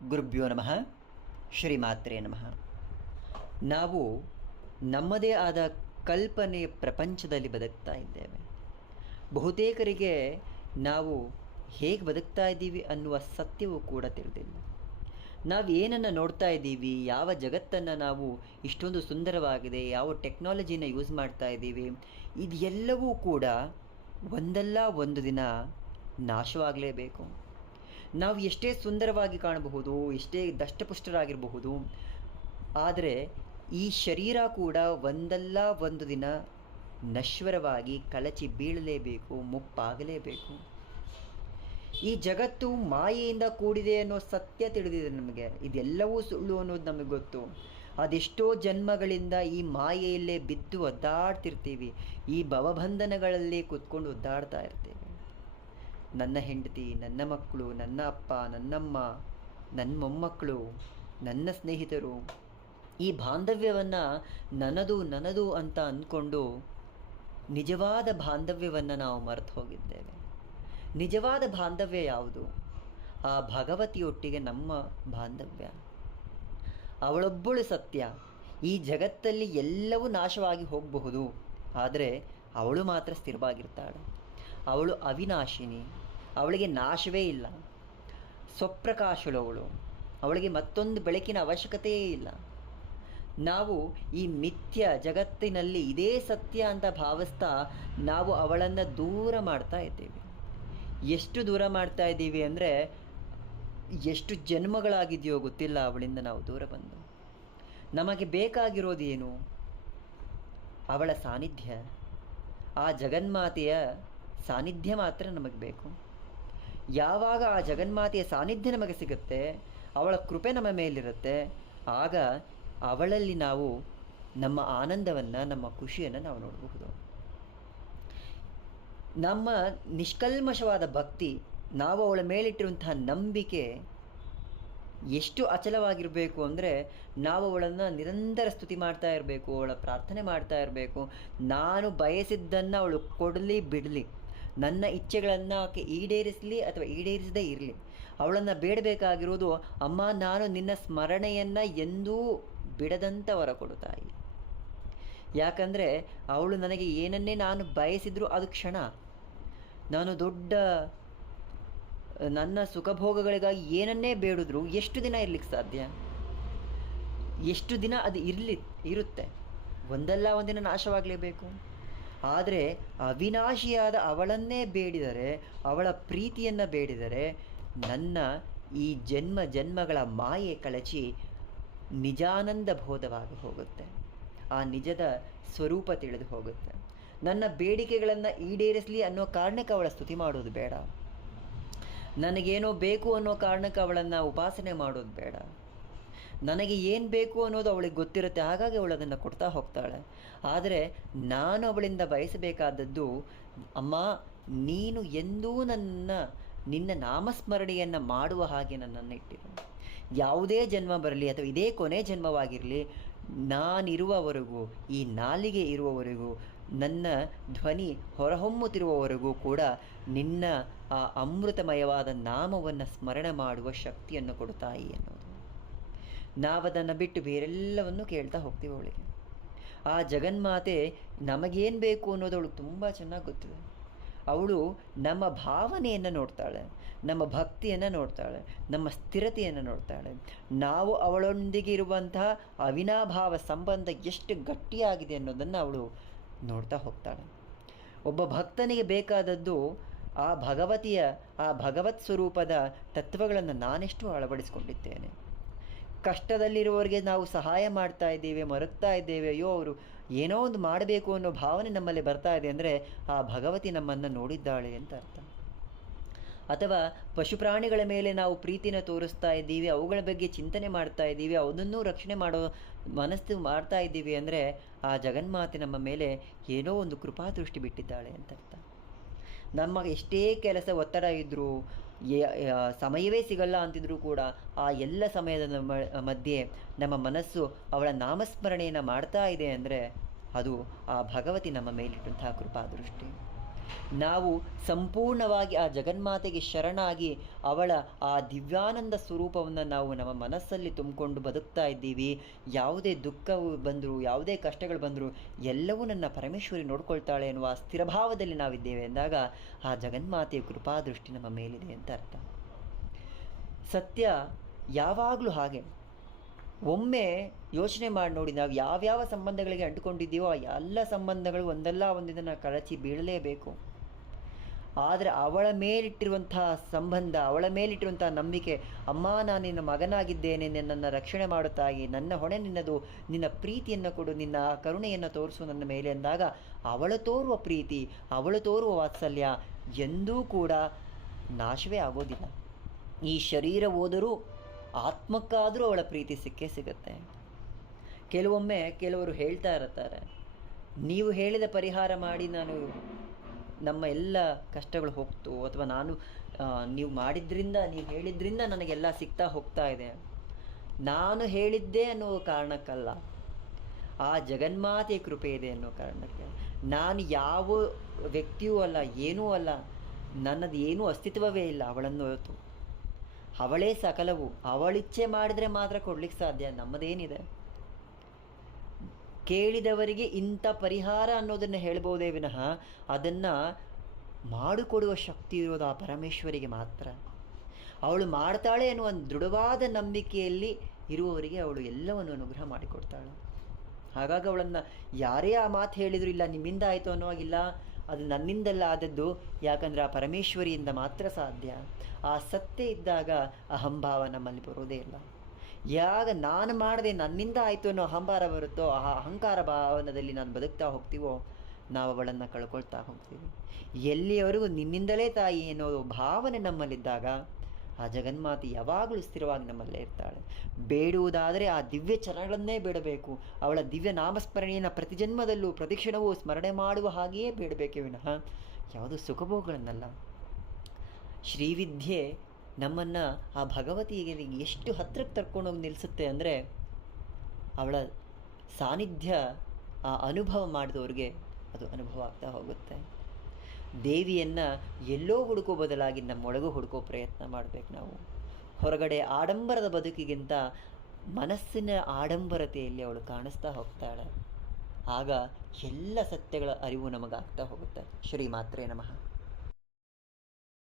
ಗುರುಭ್ಯೋ ನಮಃ. ಶ್ರೀಮಾತ್ರೇ ನಮಃ. ನಾವು ನಮ್ಮದೇ ಆದ ಕಲ್ಪನೆಯ ಪ್ರಪಂಚದಲ್ಲಿ ಬದುಕ್ತಾ ಇದ್ದೇವೆ. ಬಹುತೇಕರಿಗೆ ನಾವು ಹೇಗೆ ಬದುಕ್ತಾ ಇದ್ದೀವಿ ಅನ್ನುವ ಸತ್ಯವೂ ಕೂಡ ತಿಳಿದಿಲ್ಲ. ನಾವು ಏನನ್ನು ನೋಡ್ತಾ ಇದ್ದೀವಿ, ಯಾವ ಜಗತ್ತನ್ನು ನಾವು ಇಷ್ಟೊಂದು ಸುಂದರವಾಗಿದೆ, ಯಾವ ಟೆಕ್ನಾಲಜಿನ ಯೂಸ್ ಮಾಡ್ತಾ ಇದ್ದೀವಿ, ಇದೆಲ್ಲವೂ ಕೂಡ ಒಂದಲ್ಲ ಒಂದು ದಿನ ನಾಶವಾಗಲೇಬೇಕು. ನಾವು ಎಷ್ಟೇ ಸುಂದರವಾಗಿ ಕಾಣಬಹುದು, ಎಷ್ಟೇ ದಷ್ಟಪುಷ್ಟರಾಗಿರಬಹುದು, ಆದರೆ ಈ ಶರೀರ ಕೂಡ ಒಂದಲ್ಲ ಒಂದು ದಿನ ನಶ್ವರವಾಗಿ ಕಳಚಿ ಬೀಳಲೇಬೇಕು, ಮುಪ್ಪಾಗಲೇಬೇಕು. ಈ ಜಗತ್ತು ಮಾಯೆಯಿಂದ ಕೂಡಿದೆ ಅನ್ನೋ ಸತ್ಯ ತಿಳಿದಿದೆ ನಮಗೆ. ಇದೆಲ್ಲವೂ ಸುಳ್ಳು ಅನ್ನೋದು ನಮಗೆ ಗೊತ್ತು. ಅದೆಷ್ಟೋ ಜನ್ಮಗಳಿಂದ ಈ ಮಾಯೆಯಲ್ಲೇ ಬಿದ್ದು ಒದ್ದಾಡ್ತಿರ್ತೀವಿ. ಈ ಭವಬಂಧನಗಳಲ್ಲೇ ಕೂತ್ಕೊಂಡು ಒದ್ದಾಡ್ತಾ ಇರ್ತೀವಿ. ನನ್ನ ಹೆಂಡತಿ, ನನ್ನ ಮಕ್ಕಳು, ನನ್ನ ಅಪ್ಪ, ನನ್ನಮ್ಮ, ನನ್ನ ಮೊಮ್ಮಕ್ಕಳು, ನನ್ನ ಸ್ನೇಹಿತರು, ಈ ಬಾಂಧವ್ಯವನ್ನು ನನ್ನದು ಅಂತ ಅಂದ್ಕೊಂಡು ನಿಜವಾದ ಬಾಂಧವ್ಯವನ್ನು ನಾವು ಮರೆತು ಹೋಗಿದ್ದೇವೆ. ನಿಜವಾದ ಬಾಂಧವ್ಯ ಯಾವುದು? ಆ ಭಗವತಿಯೊಟ್ಟಿಗೆ ನಮ್ಮ ಬಾಂಧವ್ಯ. ಅವಳೊಬ್ಬಳು ಸತ್ಯ. ಈ ಜಗತ್ತಲ್ಲಿ ಎಲ್ಲವೂ ನಾಶವಾಗಿ ಹೋಗಬಹುದು, ಆದರೆ ಅವಳು ಮಾತ್ರ ಸ್ಥಿರವಾಗಿರ್ತಾಳೆ. ಅವಳು ಅವಿನಾಶಿನಿ. ಅವಳಿಗೆ ನಾಶವೇ ಇಲ್ಲ. ಸ್ವಪ್ರಕಾಶಳವಳು. ಅವಳಿಗೆ ಮತ್ತೊಂದು ಬೆಳಕಿನ ಅವಶ್ಯಕತೆಯೇ ಇಲ್ಲ. ನಾವು ಈ ಮಿಥ್ಯ ಜಗತ್ತಿನಲ್ಲಿ ಇದೇ ಸತ್ಯ ಅಂತ ಭಾವಿಸ್ತಾ ನಾವು ಅವಳನ್ನು ದೂರ ಮಾಡ್ತಾ ಇದ್ದೇವೆ. ಎಷ್ಟು ದೂರ ಮಾಡ್ತಾ ಇದ್ದೀವಿ ಅಂದರೆ, ಎಷ್ಟು ಜನ್ಮಗಳಾಗಿದೆಯೋ ಗೊತ್ತಿಲ್ಲ ಅವಳಿಂದ ನಾವು ದೂರ ಬಂದು. ನಮಗೆ ಬೇಕಾಗಿರೋದೇನು? ಅವಳ ಸಾನ್ನಿಧ್ಯ. ಆ ಜಗನ್ಮಾತೆಯ ಸಾನ್ನಿಧ್ಯ ಮಾತ್ರ ನಮಗೆ ಬೇಕು. ಯಾವಾಗ ಆ ಜಗನ್ಮಾತೆಯ ಸಾನ್ನಿಧ್ಯ ನಮಗೆ ಸಿಗುತ್ತೆ, ಅವಳ ಕೃಪೆ ನಮ್ಮ ಮೇಲಿರುತ್ತೆ, ಆಗ ಅವಳಲ್ಲಿ ನಾವು ನಮ್ಮ ಆನಂದವನ್ನು, ನಮ್ಮ ಖುಷಿಯನ್ನು ನಾವು ನೋಡಬಹುದು. ನಮ್ಮ ನಿಷ್ಕಲ್ಮಶವಾದ ಭಕ್ತಿ, ನಾವು ಅವಳ ಮೇಲಿಟ್ಟಿರುವಂತಹ ನಂಬಿಕೆ ಎಷ್ಟು ಅಚಲವಾಗಿರಬೇಕು ಅಂದರೆ, ನಾವು ಅವಳನ್ನು ನಿರಂತರ ಸ್ತುತಿ ಮಾಡ್ತಾ ಇರಬೇಕು, ಅವಳ ಪ್ರಾರ್ಥನೆ ಮಾಡ್ತಾ ಇರಬೇಕು. ನಾನು ಬಯಸಿದ್ದನ್ನು ಅವಳು ಕೊಡಲಿ ಬಿಡಲಿ, ನನ್ನ ಇಚ್ಛೆಗಳನ್ನು ಆಕೆ ಈಡೇರಿಸಲಿ ಅಥವಾ ಈಡೇರಿಸದೇ ಇರಲಿ, ಅವಳನ್ನು ಬೇಡಬೇಕಾಗಿರೋದು, ಅಮ್ಮ ನಾನು ನಿನ್ನ ಸ್ಮರಣೆಯನ್ನು ಎಂದೂ ಬಿಡದಂಥ ವರ ಕೊಡು ತಾಯಿ. ಯಾಕಂದರೆ ಅವಳು ನನಗೆ ಏನನ್ನೇ ನಾನು ಬಯಸಿದ್ರು ಅದು ಕ್ಷಣ. ನಾನು ದೊಡ್ಡ ನನ್ನ ಸುಖಭೋಗಗಳಿಗಾಗಿ ಏನನ್ನೇ ಬೇಡಿದ್ರು ಎಷ್ಟು ದಿನ ಇರಲಿಕ್ಕೆ ಸಾಧ್ಯ? ಎಷ್ಟು ದಿನ ಅದು ಇರುತ್ತೆ? ಒಂದಲ್ಲ ಒಂದಿನ ನಾಶವಾಗಲೇಬೇಕು. ಆದರೆ ಅವಿನಾಶಿಯಾದ ಅವಳನ್ನೇ ಬೇಡಿದರೆ, ಅವಳ ಪ್ರೀತಿಯನ್ನು ಬೇಡಿದರೆ, ನನ್ನ ಈ ಜನ್ಮ ಜನ್ಮಗಳ ಮಾಯೆ ಕಳಚಿ ನಿಜಾನಂದ ಬೋಧವಾಗಿ ಹೋಗುತ್ತೆ. ಆ ನಿಜದ ಸ್ವರೂಪ ತಿಳಿದು ಹೋಗುತ್ತೆ. ನನ್ನ ಬೇಡಿಕೆಗಳನ್ನು ಈಡೇರಿಸಲಿ ಅನ್ನೋ ಕಾರಣಕ್ಕೆ ಅವಳ ಸ್ತುತಿ ಮಾಡೋದು ಬೇಡ. ನನಗೇನೋ ಬೇಕು ಅನ್ನೋ ಕಾರಣಕ್ಕೆ ಅವಳನ್ನು ಉಪಾಸನೆ ಮಾಡೋದು ಬೇಡ. ನನಗೆ ಏನು ಬೇಕು ಅನ್ನೋದು ಅವಳಿಗೆ ಗೊತ್ತಿರುತ್ತೆ, ಹಾಗಾಗಿ ಅವಳು ಅದನ್ನು ಕೊಡ್ತಾ ಹೋಗ್ತಾಳೆ. ಆದರೆ ನಾನು ಅವಳಿಂದ ಬಯಸಬೇಕಾದದ್ದು, ಅಮ್ಮ ನೀನು ಎಂದೂ ನಿನ್ನ ನಾಮಸ್ಮರಣೆಯನ್ನು ಮಾಡುವ ಹಾಗೆ ನನ್ನನ್ನು ಇಟ್ಟಿರು. ಯಾವುದೇ ಜನ್ಮ ಬರಲಿ ಅಥವಾ ಇದೇ ಕೊನೆ ಜನ್ಮವಾಗಿರಲಿ, ನಾನಿರುವವರೆಗೂ, ಈ ನಾಲಿಗೆ ಇರುವವರೆಗೂ, ನನ್ನ ಧ್ವನಿ ಹೊರಹೊಮ್ಮುತ್ತಿರುವವರೆಗೂ ಕೂಡ ನಿನ್ನ ಆ ಅಮೃತಮಯವಾದ ನಾಮವನ್ನು ಸ್ಮರಣೆ ಮಾಡುವ ಶಕ್ತಿಯನ್ನು ಕೊಡು ತಾಯಿ ಅನ್ನೋದು. ನಾವದನ್ನು ಬಿಟ್ಟು ಬೇರೆಲ್ಲವನ್ನು ಕೇಳ್ತಾ ಹೋಗ್ತೀವಿ ಅವಳಿಗೆ. ಆ ಜಗನ್ಮಾತೆ ನಮಗೇನು ಬೇಕು ಅನ್ನೋದು ಅವಳಿಗೆ ತುಂಬ ಚೆನ್ನಾಗಿ ಗೊತ್ತಿದೆ. ಅವಳು ನಮ್ಮ ಭಾವನೆಯನ್ನು ನೋಡ್ತಾಳೆ, ನಮ್ಮ ಭಕ್ತಿಯನ್ನು ನೋಡ್ತಾಳೆ, ನಮ್ಮ ಸ್ಥಿರತೆಯನ್ನು ನೋಡ್ತಾಳೆ. ನಾವು ಅವಳೊಂದಿಗೆ ಇರುವಂತಹ ಅವಿನಾಭಾವ ಸಂಬಂಧ ಎಷ್ಟು ಗಟ್ಟಿಯಾಗಿದೆ ಅನ್ನೋದನ್ನು ಅವಳು ನೋಡ್ತಾ ಹೋಗ್ತಾಳೆ. ಒಬ್ಬ ಭಕ್ತನಿಗೆ ಬೇಕಾದದ್ದು ಆ ಭಗವತಿಯ, ಆ ಭಗವತ್ ಸ್ವರೂಪದ ತತ್ವಗಳನ್ನು ನಾನೆಷ್ಟು ಅಳವಡಿಸ್ಕೊಂಡಿದ್ದೇನೆ. ಕಷ್ಟದಲ್ಲಿರುವವರಿಗೆ ನಾವು ಸಹಾಯ ಮಾಡ್ತಾ ಇದ್ದೇವೆ, ಮರುಗ್ತಾ ಇದ್ದೇವೆ, ಅಯ್ಯೋ ಅವರು ಏನೋ ಒಂದು ಮಾಡಬೇಕು ಅನ್ನೋ ಭಾವನೆ ನಮ್ಮಲ್ಲಿ ಬರ್ತಾ ಇದೆ ಅಂದರೆ ಆ ಭಗವತಿ ನಮ್ಮನ್ನು ನೋಡಿದ್ದಾಳೆ ಅಂತ ಅರ್ಥ. ಅಥವಾ ಪಶುಪ್ರಾಣಿಗಳ ಮೇಲೆ ನಾವು ಪ್ರೀತಿನ ತೋರಿಸ್ತಾ ಇದ್ದೀವಿ, ಅವುಗಳ ಬಗ್ಗೆ ಚಿಂತನೆ ಮಾಡ್ತಾ ಇದ್ದೀವಿ, ಅವನನ್ನೂ ರಕ್ಷಣೆ ಮಾಡೋ ಮನಸ್ಸು ಮಾಡ್ತಾ ಇದ್ದೀವಿ ಅಂದರೆ ಆ ಜಗನ್ಮಾತೆ ನಮ್ಮ ಮೇಲೆ ಏನೋ ಒಂದು ಕೃಪಾದೃಷ್ಟಿ ಬಿಟ್ಟಿದ್ದಾಳೆ ಅಂತ ಅರ್ಥ. ನಮ್ಮ ಎಷ್ಟೇ ಕೆಲಸ ಒತ್ತಡ ಇದ್ದರೂ, ಸಮಯವೇ ಸಿಗಲ್ಲ ಅಂತಿದ್ರೂ ಕೂಡ ಆ ಎಲ್ಲ ಸಮಯದ ಮಧ್ಯೆ ನಮ್ಮ ಮನಸ್ಸು ಅವಳ ನಾಮಸ್ಮರಣೆಯನ್ನು ಮಾಡ್ತಾ ಇದೆ ಅಂದರೆ ಅದು ಆ ಭಗವತಿ ನಮ್ಮ ಮೇಲಿಟ್ಟಂತಹ ಕೃಪಾದೃಷ್ಟಿ. ನಾವು ಸಂಪೂರ್ಣವಾಗಿ ಆ ಜಗನ್ಮಾತೆಗೆ ಶರಣಾಗಿ ಅವಳ ಆ ದಿವ್ಯಾನಂದ ಸ್ವರೂಪವನ್ನು ನಾವು ನಮ್ಮ ಮನಸ್ಸಲ್ಲಿ ತುಂಬಿಕೊಂಡು ಬದುಕ್ತಾ ಇದ್ದೀವಿ. ಯಾವುದೇ ದುಃಖವು ಬಂದರೂ, ಯಾವುದೇ ಕಷ್ಟಗಳು ಬಂದರೂ ಎಲ್ಲವೂ ನನ್ನ ಪರಮೇಶ್ವರಿ ನೋಡ್ಕೊಳ್ತಾಳೆ ಎನ್ನುವ ಸ್ಥಿರಭಾವದಲ್ಲಿ ನಾವಿದ್ದೇವೆ ಎಂದಾಗ ಆ ಜಗನ್ಮಾತೆಯ ಕೃಪಾದೃಷ್ಟಿ ನಮ್ಮ ಮೇಲಿದೆ ಅಂತ ಅರ್ಥ. ಸತ್ಯ ಯಾವಾಗಲೂ ಹಾಗೆ. ಒಮ್ಮೆ ಯೋಚನೆ ಮಾಡಿ ನೋಡಿ, ನಾವು ಯಾವ್ಯಾವ ಸಂಬಂಧಗಳಿಗೆ ಅಂಟುಕೊಂಡಿದ್ದೀವೋ ಆ ಎಲ್ಲ ಸಂಬಂಧಗಳು ಒಂದಲ್ಲ ಒಂದಿನ ಕಳಚಿ ಬೀಳಲೇಬೇಕು. ಆದರೆ ಅವಳ ಮೇಲಿಟ್ಟಿರುವಂತಹ ಸಂಬಂಧ, ಅವಳ ಮೇಲಿಟ್ಟಿರುವಂತಹ ನಂಬಿಕೆ, ಅಮ್ಮ ನಾನು ನಿನ್ನ ಮಗನಾಗಿದ್ದೇನೆ, ನನ್ನನ್ನು ರಕ್ಷಣೆ ಮಾಡುತ್ತಾಗಿ, ನನ್ನ ಹೊಣೆ ನಿನ್ನದು, ನಿನ್ನ ಪ್ರೀತಿಯನ್ನು ಕೊಡು, ನಿನ್ನ ಕರುಣೆಯನ್ನು ತೋರಿಸು ನನ್ನ ಮೇಲೆ ಎಂದಾಗ ಅವಳು ತೋರುವ ಪ್ರೀತಿ, ಅವಳು ತೋರುವ ವಾತ್ಸಲ್ಯ ಎಂದೂ ಕೂಡ ನಾಶವೇ ಆಗೋದಿಲ್ಲ. ಈ ಶರೀರ ಹೋದರೂ ಆತ್ಮಕ್ಕಾದರೂ ಅವಳ ಪ್ರೀತಿ ಸಿಕ್ಕೇ ಸಿಗುತ್ತೆ. ಕೆಲವೊಮ್ಮೆ ಕೆಲವರು ಹೇಳ್ತಾ ಇರ್ತಾರೆ, ನೀವು ಹೇಳಿದ ಪರಿಹಾರ ಮಾಡಿ ನಾನು ನಮ್ಮ ಎಲ್ಲ ಕಷ್ಟಗಳು ಹೋಗ್ತು, ಅಥವಾ ನಾನು ನೀವು ಮಾಡಿದ್ರಿಂದ, ನೀವು ಹೇಳಿದ್ರಿಂದ ನನಗೆಲ್ಲ ಸಿಗ್ತಾ ಹೋಗ್ತಾ ಇದೆ. ನಾನು ಹೇಳಿದ್ದೆ ಅನ್ನೋ ಕಾರಣಕ್ಕಲ್ಲ, ಆ ಜಗನ್ಮಾತೆಯ ಕೃಪೆ ಇದೆ ಅನ್ನೋ ಕಾರಣಕ್ಕೆ. ನಾನು ಯಾವ ವ್ಯಕ್ತಿಯೂ ಅಲ್ಲ, ಏನೂ ಅಲ್ಲ, ನನ್ನದು ಏನೂ ಅಸ್ತಿತ್ವವೇ ಇಲ್ಲ ಅವಳನ್ನು ಹೊರತು. ಅವಳೇ ಸಕಲವು. ಅವಳಿಚ್ಛೆ ಮಾಡಿದರೆ ಮಾತ್ರ ಕೊಡ್ಲಿಕ್ಕೆ ಸಾಧ್ಯ. ನಮ್ಮದೇನಿದೆ? ಕೇಳಿದವರಿಗೆ ಇಂಥ ಪರಿಹಾರ ಅನ್ನೋದನ್ನು ಹೇಳ್ಬೋದೇ ವಿನಃ ಅದನ್ನು ಮಾಡಿಕೊಡುವ ಶಕ್ತಿ ಇರೋದು ಆ ಪರಮೇಶ್ವರಿಗೆ ಮಾತ್ರ. ಅವಳು ಮಾಡ್ತಾಳೆ ಅನ್ನುವ ಒಂದು ದೃಢವಾದ ನಂಬಿಕೆಯಲ್ಲಿ ಇರುವವರಿಗೆ ಅವಳು ಎಲ್ಲವನ್ನು ಅನುಗ್ರಹ ಮಾಡಿಕೊಡ್ತಾಳೆ. ಹಾಗಾಗಿ ಅವಳನ್ನು ಯಾರೇ ಆ ಮಾತು ಹೇಳಿದರೂ ಇಲ್ಲ ನಿಮ್ಮಿಂದ ಆಯಿತು ಅನ್ನೋವಾಗಿಲ್ಲ, ಅದು ನನ್ನಿಂದಲ್ಲ ಆದದ್ದು, ಯಾಕಂದರೆ ಆ ಪರಮೇಶ್ವರಿಯಿಂದ ಮಾತ್ರ ಸಾಧ್ಯ. ಆ ಸತ್ಯ ಇದ್ದಾಗ ಅಹಂಭಾವ ನಮ್ಮಲ್ಲಿ ಬರೋದೇ ಇಲ್ಲ. ಯಾಗ ನಾನು ಮಾಡದೆ ನನ್ನಿಂದ ಆಯಿತು ಅನ್ನೋ ಅಹಂಭಾರ ಬರುತ್ತೋ, ಆ ಅಹಂಕಾರ ಭಾವನದಲ್ಲಿ ನಾನು ಬದುಕ್ತಾ ಹೋಗ್ತೀವೋ ನಾವು ಅವಳನ್ನು ಕಳ್ಕೊಳ್ತಾ ಹೋಗ್ತೀವಿ. ಎಲ್ಲಿಯವರೆಗೂ ನಿನ್ನಿಂದಲೇ ತಾಯಿ ಅನ್ನೋ ಭಾವನೆ ನಮ್ಮಲ್ಲಿದ್ದಾಗ ಆ ಜಗನ್ಮಾತೆ ಯಾವಾಗಲೂ ಸ್ಥಿರವಾಗಿ ನಮ್ಮಲ್ಲೇ ಇರ್ತಾಳೆ. ಬೇಡುವುದಾದರೆ ಆ ದಿವ್ಯ ಚರಣಗಳನ್ನೇ ಬೇಡಬೇಕು. ಅವಳ ದಿವ್ಯ ನಾಮಸ್ಮರಣೆಯನ್ನು ಪ್ರತಿ ಜನ್ಮದಲ್ಲೂ ಪ್ರತಿಕ್ಷಣವೂ ಸ್ಮರಣೆ ಮಾಡುವ ಹಾಗೆಯೇ ಬೇಡಬೇಕೇ ವಿನಃ ಯಾವುದೂ ಸುಖಭೋಗಗಳನ್ನಲ್ಲ. ಶ್ರೀವಿದ್ಯೆ ನಮ್ಮನ್ನು ಆ ಭಗವತಿಗೆ ಎಷ್ಟು ಹತ್ತಿರಕ್ಕೆ ತರ್ಕೊಂಡೋಗಿ ನಿಲ್ಲಿಸುತ್ತೆ ಅಂದರೆ, ಅವಳ ಸಾನ್ನಿಧ್ಯ ಆ ಅನುಭವ ಮಾಡಿದವ್ರಿಗೆ ಅದು ಅನುಭವ ಆಗ್ತಾ ಹೋಗುತ್ತೆ. ದೇವಿಯನ್ನು ಎಲ್ಲೋ ಹುಡುಕೋ ಬದಲಾಗಿ ನಮ್ಮೊಳಗೂ ಹುಡುಕೋ ಪ್ರಯತ್ನ ಮಾಡಬೇಕು ನಾವು. ಹೊರಗಡೆ ಆಡಂಬರದ ಬದುಕಿಗಿಂತ ಮನಸ್ಸಿನ ಆಡಂಬರತೆಯಲ್ಲಿ ಅವಳು ಕಾಣಿಸ್ತಾ ಹೋಗ್ತಾಳೆ. ಆಗ ಎಲ್ಲ ಸತ್ಯಗಳ ಅರಿವು ನಮಗಾಗ್ತಾ ಹೋಗುತ್ತೆ. ಶ್ರೀಮಾತ್ರೇ ನಮಃ.